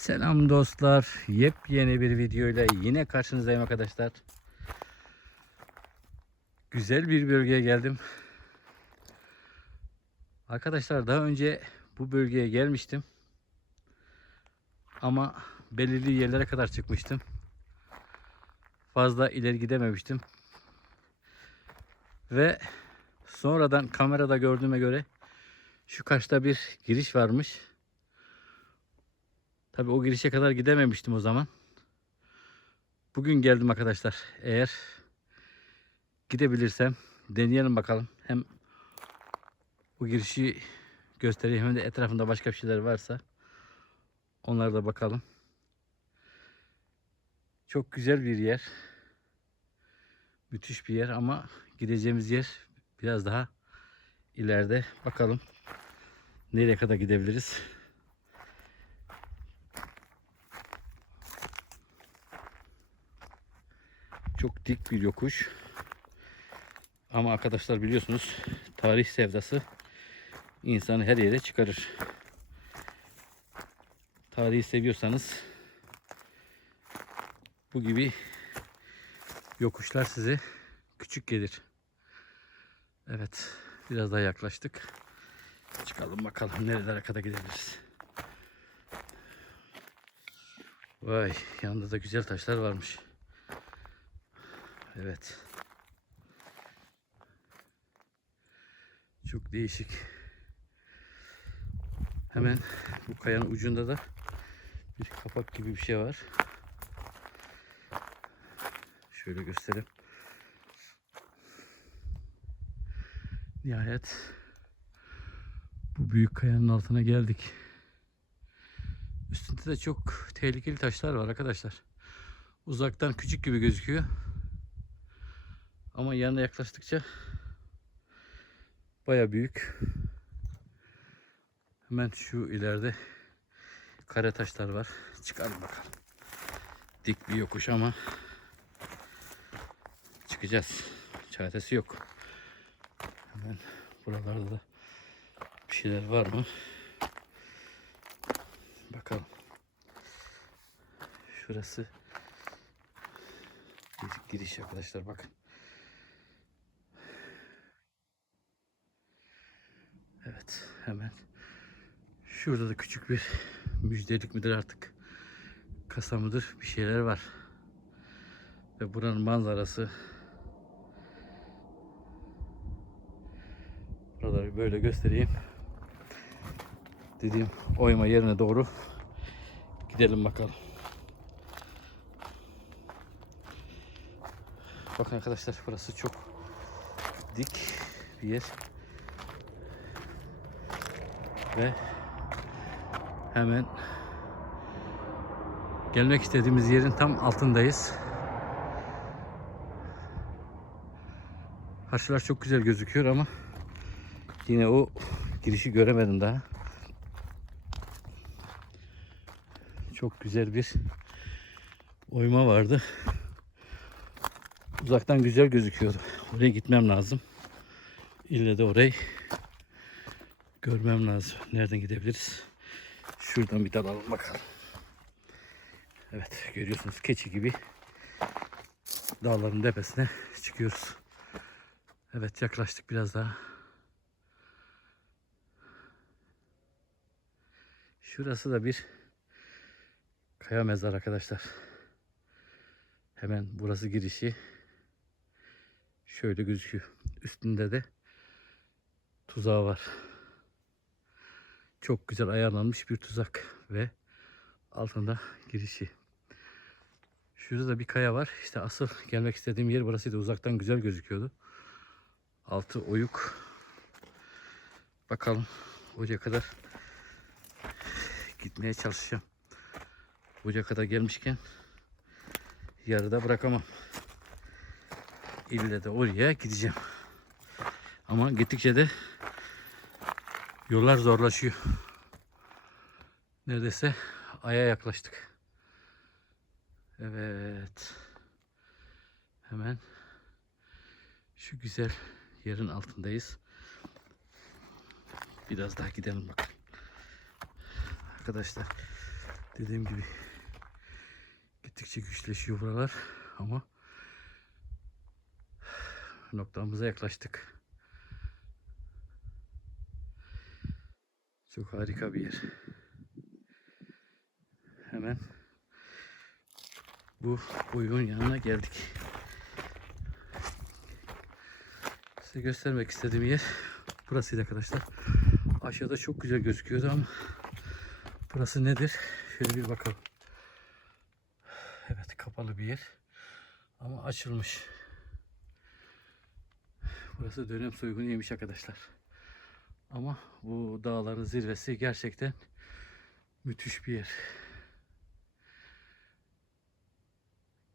Selam dostlar. Yepyeni bir videoyla yine karşınızdayım arkadaşlar. Güzel bir bölgeye geldim. Arkadaşlar daha önce bu bölgeye gelmiştim. Ama belirli yerlere kadar çıkmıştım. Fazla ileri gidememiştim. Ve sonradan kamerada gördüğüme göre şu karşıda bir giriş varmış. Tabii o girişe kadar gidememiştim o zaman. Bugün geldim arkadaşlar. Eğer gidebilirsem deneyelim bakalım. Hem bu girişi göstereyim hem de etrafında başka bir şeyler varsa onlara da bakalım. Çok güzel bir yer. Müthiş bir yer ama gideceğimiz yer biraz daha ileride. Bakalım nereye kadar gidebiliriz. Çok dik bir yokuş. Ama arkadaşlar biliyorsunuz tarih sevdası insanı her yere çıkarır. Tarihi seviyorsanız bu gibi yokuşlar size küçük gelir. Evet biraz daha yaklaştık. Çıkalım bakalım nerelere kadar gidebiliriz. Vay yanında da güzel taşlar varmış. Evet. Çok değişik. Hemen bu kayanın ucunda da bir kapak gibi bir şey var. Şöyle göstereyim. Nihayet bu büyük kayanın altına geldik. Üstünde de çok tehlikeli taşlar var arkadaşlar. Uzaktan küçük gibi gözüküyor. Ama yanına yaklaştıkça baya büyük. Hemen şu ileride kare taşlar var. Çıkalım bakalım. Dik bir yokuş ama çıkacağız. Çaresi yok. Hemen buralarda da bir şeyler var mı? Bakalım. Şurası giriş arkadaşlar bakın. Evet hemen şurada da küçük bir müjdelik midir artık kasa mıdır bir şeyler var. Ve buranın manzarası buraları böyle göstereyim. Dediğim oyma yerine doğru gidelim bakalım. Bakın arkadaşlar burası çok dik bir yer. Ve hemen gelmek istediğimiz yerin tam altındayız. Karşılar çok güzel gözüküyor ama yine o girişi göremedim daha. Çok güzel bir oyma vardı. Uzaktan güzel gözüküyordu. Oraya gitmem lazım. İlle de orayı görmem lazım. Nereden gidebiliriz? Şuradan bir dalalım bakalım. Evet görüyorsunuz keçi gibi dağların tepesine çıkıyoruz. Evet yaklaştık biraz daha. Şurası da bir kaya mezar arkadaşlar. Hemen burası girişi. Şöyle gözüküyor. Üstünde de tuzağı var. Çok güzel ayarlanmış bir tuzak ve altında girişi. Şurada da bir kaya var. İşte asıl gelmek istediğim yer burasıydı. Uzaktan güzel gözüküyordu. Altı oyuk. Bakalım oraya kadar gitmeye çalışacağım. Buraya kadar gelmişken yarıda bırakamam. İlle de oraya gideceğim. Ama gittikçe de yollar zorlaşıyor. Neredeyse aya yaklaştık. Evet. Hemen şu güzel yerin altındayız. Biraz daha gidelim bakalım. Arkadaşlar Dediğim gibi gittikçe güçleşiyor buralar ama noktamıza yaklaştık. Çok harika bir yer. Hemen bu oyun yanına geldik. Size göstermek istediğim yer burasıydı arkadaşlar. Aşağıda çok güzel gözüküyordu ama burası nedir? Şöyle bir bakalım. Evet kapalı bir yer ama açılmış. Burası dönem soygunu yemiş arkadaşlar. Ama bu dağların zirvesi gerçekten müthiş bir yer.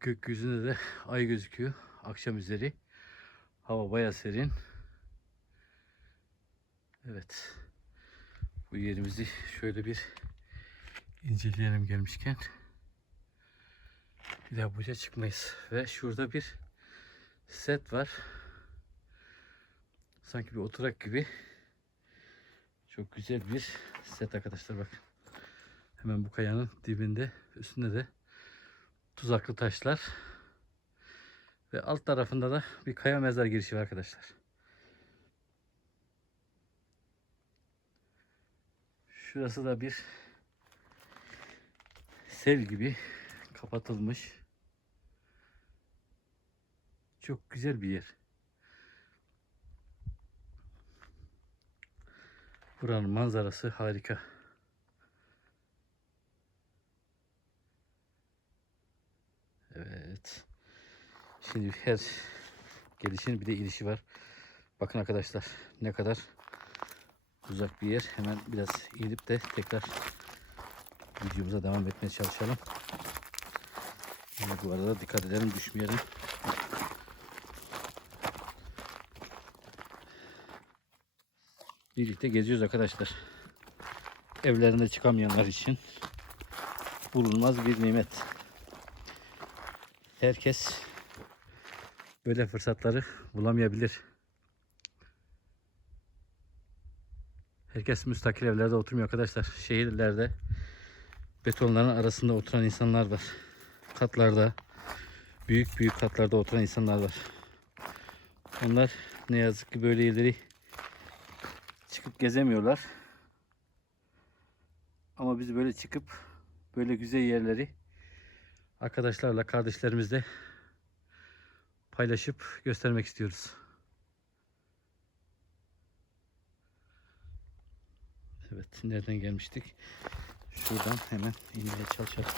Gökyüzünde de ay gözüküyor akşam üzeri. Hava baya serin. Evet. Bu yerimizi şöyle bir inceleyelim gelmişken. Bir daha buraya çıkmayız. Ve şurada bir set var. Sanki bir oturak gibi. Çok güzel bir set arkadaşlar bakın. Hemen bu kayanın dibinde üstünde de tuzaklı taşlar. Ve alt tarafında da bir kaya mezar girişi var arkadaşlar. Şurası da bir sel gibi kapatılmış. Çok güzel bir yer. Buranın manzarası harika. Evet. Şimdi her gelişin bir de inişi var. Bakın arkadaşlar ne kadar uzak bir yer. Hemen biraz eğilip de tekrar videomuza devam etmeye çalışalım. Yine bu arada dikkat edelim düşmeyelim. Birlikte geziyoruz arkadaşlar. Evlerinde çıkamayanlar için bulunmaz bir nimet. Herkes böyle fırsatları bulamayabilir. Herkes müstakil evlerde oturmuyor arkadaşlar. Şehirlerde betonların arasında oturan insanlar var. Katlarda, büyük büyük katlarda oturan insanlar var. Onlar ne yazık ki böyle yerleri çıkıp gezemiyorlar. Ama biz böyle çıkıp böyle güzel yerleri arkadaşlarla, kardeşlerimizle paylaşıp göstermek istiyoruz. Evet, nereden gelmiştik? Şuradan hemen inmeye çalışalım.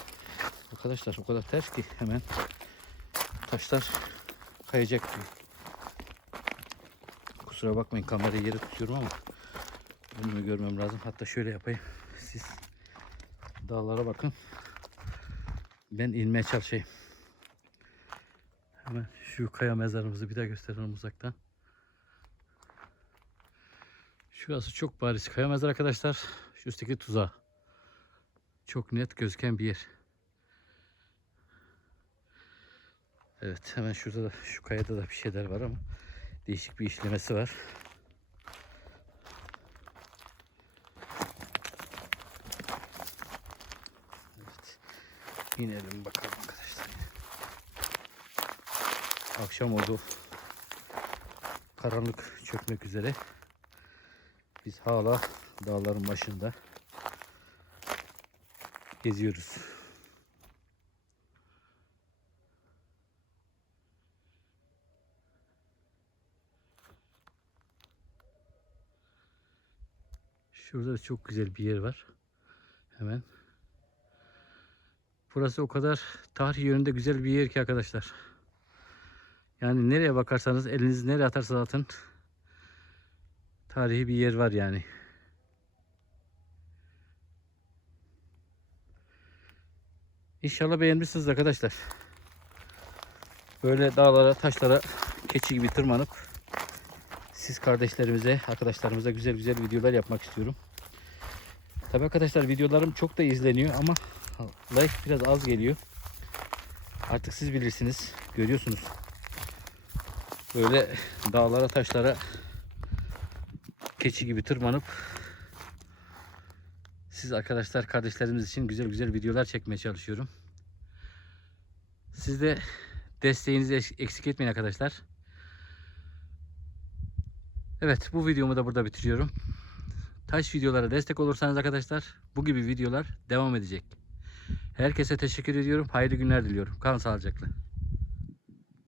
Arkadaşlar o kadar ters ki hemen taşlar kayacak. Kusura bakmayın kamerayı yere tutuyorum ama bunu görmem lazım. Hatta şöyle yapayım. Siz dağlara bakın. Ben inmeye çalışayım. Hemen şu kaya mezarımızı bir daha gösterelim uzaktan. Şurası çok bariz kaya mezar arkadaşlar. Şu üstteki tuzağı. Çok net gözüken bir yer. Evet hemen şurada da şu kayada da bir şeyler var ama değişik bir işlemesi var. Evet. İnelim bakalım arkadaşlar. Akşam oldu. Karanlık çökmek üzere. Biz hala dağların başında geziyoruz. Şurada da çok güzel bir yer var. Hemen. Burası o kadar tarih yönünde güzel bir yer ki arkadaşlar. Yani nereye bakarsanız elinizi nereye atarsanız atın tarihi bir yer var yani. İnşallah beğenmişsiniz arkadaşlar. Böyle dağlara, taşlara keçi gibi tırmanıp siz kardeşlerimize, arkadaşlarımıza güzel güzel videolar yapmak istiyorum. Tabii arkadaşlar videolarım çok da izleniyor ama like biraz az geliyor. Artık siz bilirsiniz. Görüyorsunuz. Böyle dağlara, taşlara keçi gibi tırmanıp Siz arkadaşlar kardeşlerimiz için güzel güzel videolar çekmeye çalışıyorum. Siz de desteğinizi eksik etmeyin arkadaşlar. Evet bu videomu da burada bitiriyorum. Taş videolara destek olursanız arkadaşlar bu gibi videolar devam edecek. Herkese teşekkür ediyorum. Hayırlı günler diliyorum. Kalın sağlıcakla.